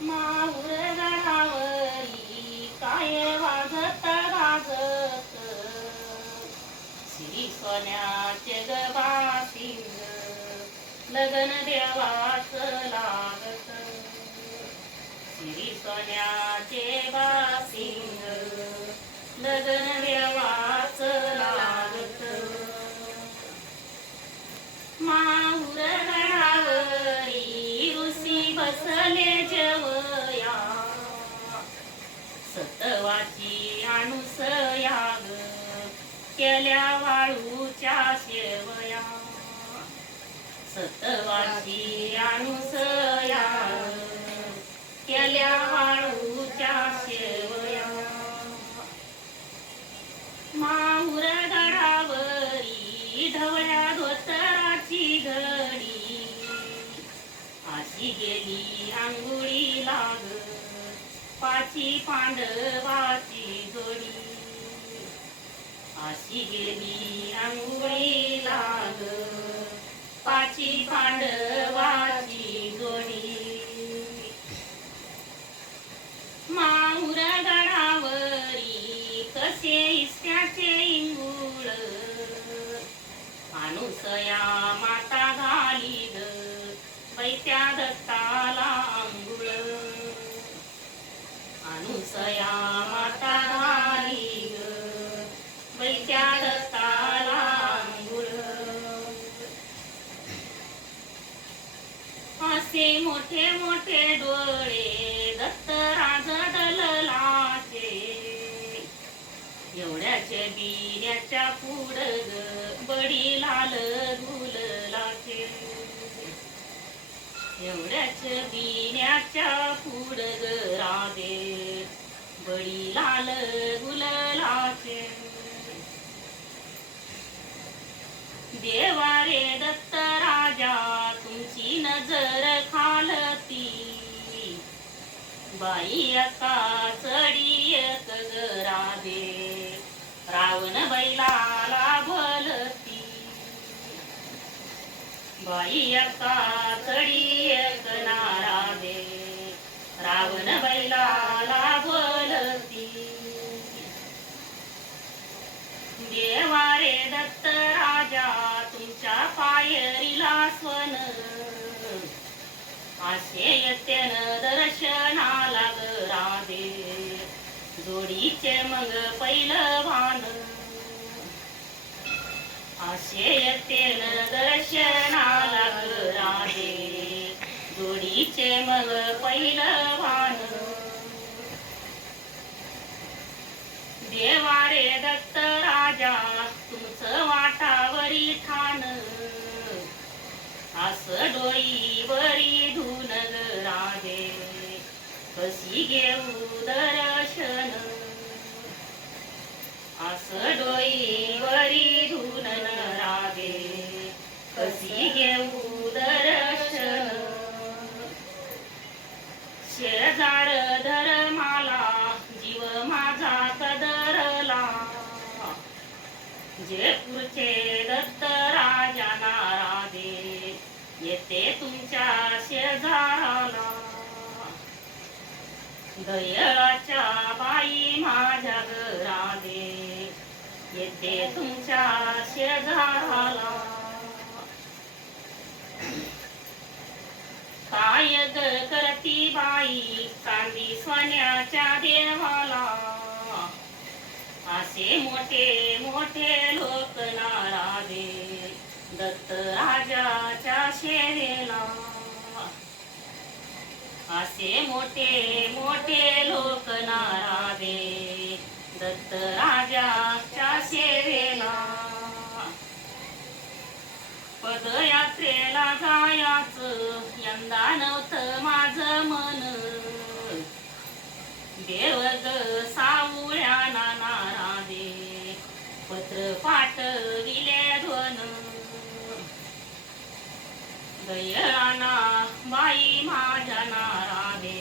माहुर गडावरी काय वाजत गाजत श्री सोन्याचे गबासिंग लगन देवाच लागत. श्री सोन्याचे बासिंग लगन देवाच बसले जवया. सतवाची अनुसया ग केल्या वाळूच्या शेवया. सतवाची अनुसया केल्या वाळूच्या शेवया. माहुर गडावरी ढवळ्या धोतराची अशी गेली आंघोळी लाग पाची पांडवाची जोडी बडी लाल गुललाचे एवढ्याच बिण्याच्या पुढ राधे. बडी लाल गुललाचे देवा रे दत्त राजा तुमची नजर खालती. बाई आता चढी राधे. रावण बाई बाई एका चढी एक नाराधे रावण बैलाला भलती देवा रे दत्त राजा तुमच्या पायरीला स्वन असे येतेन दर्शनाला ग राधे. जोडीचे मग पहिलं भान असे येतेन दर्शनाला ग राधे जोडीचे मग पहिलं देवारे दत्त राजा तुमचं वाटावरी ठाण अस डोईवरी धुन राधे कशी घेऊ दर्शन? अस डोईवरी धुन कशी घेऊ दर्शन शेजार धर्माला जीव माझा कदरला जयपूरचे दत्त राजा नारादे येते तुमच्या शेजाराला. दयळाच्या बाई माझ्या घरादे येते तुमच्या शेजाराला. काय ग करती बाई कांदी सोन्याच्या देवाला. असे मोठे मोठे लोक नारावे दत्त राजाच्या शेरेला. असे मोठे मोठे लोक नारावे दत्त राजाच्या सेवेला देव ग सावळ्या नाना दे पत्र पाठविले ध्वन दयाना बाई माझ्या नारावे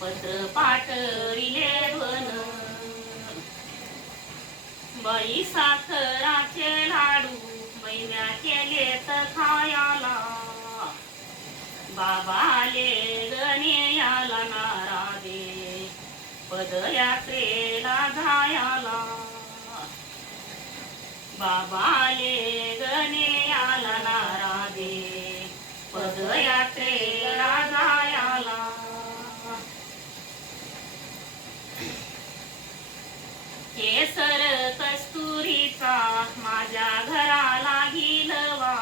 पत्र पाठविले ध्वन बाई साखराचे लाडू मैव्या केले तर खायाला बाबाले पदयात्रेला जायाला बाबाले गणेयाला नारादे पदयात्रेला जायाला केसर कस्तुरीचा माझ्या घराला गिलवा.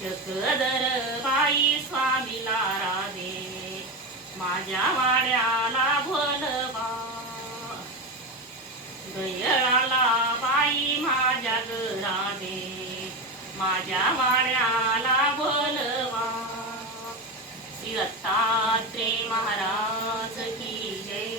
चकदर बाई स्वामीला राधे माझ्या वाड्याला भोलवा गयळाला बाई माझ्या गराने माझ्या वाड्याला भोलवा श्री दत्तात्रे महाराज.